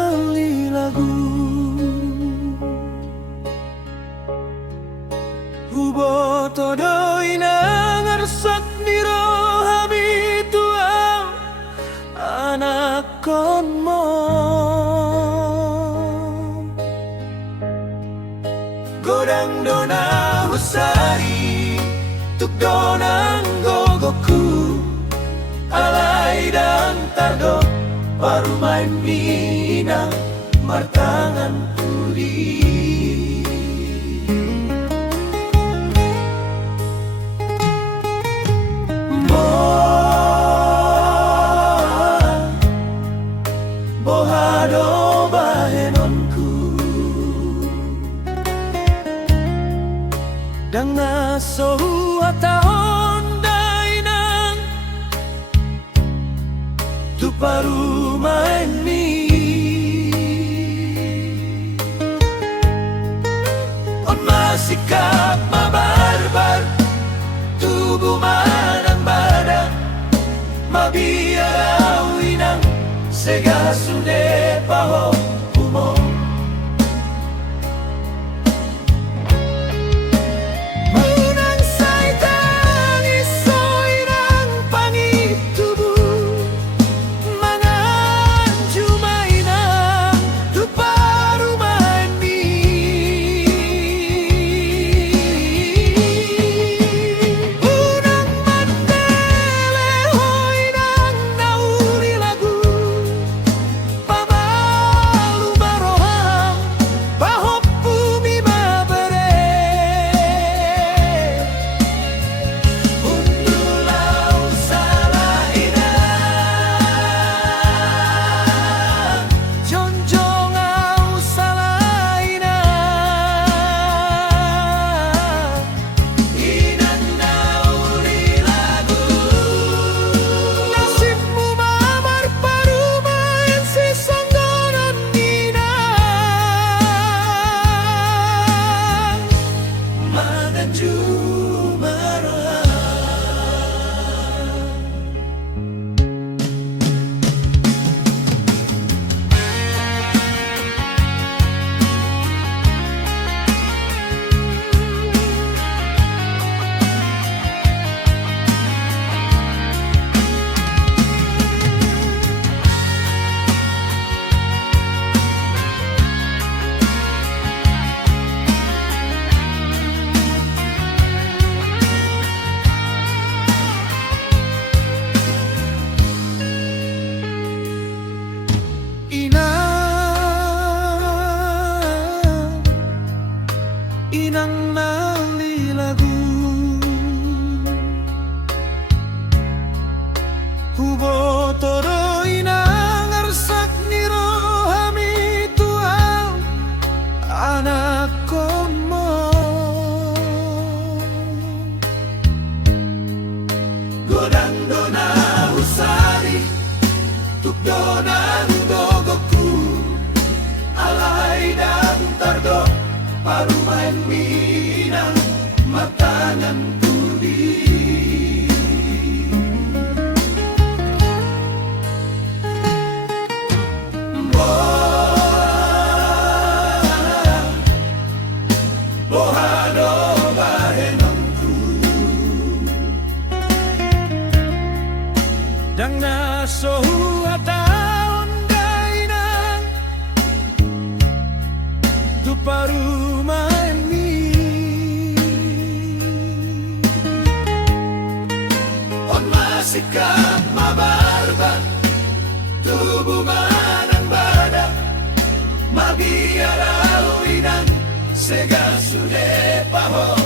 nali lagu Huboto doi nangarsak niro habitua anak konmo Godang dona husari tuk donang gogoku alai dan tardo baru main minang martangan puli bohado bahenonku dang naso atahon dainang tu baru main mi on masikap mabarbar tubuh manang badan mabiarau inang sega sude paho umo Munang saitan isoirang pangitubu Mangan jumainang duparu main mi Unang mandele hoinang nauli lagu Inang nali lagu Huboto doi nangarsak niro hamituang anak konmo Godang dona usari tuk donang dogoku alai dan tardo baru main minang matangan puli bohado bahenonku dang naso ataon dainang tu paru main mi on masikap mabarbar tubuh manang badan mabiarau inang sega sude paho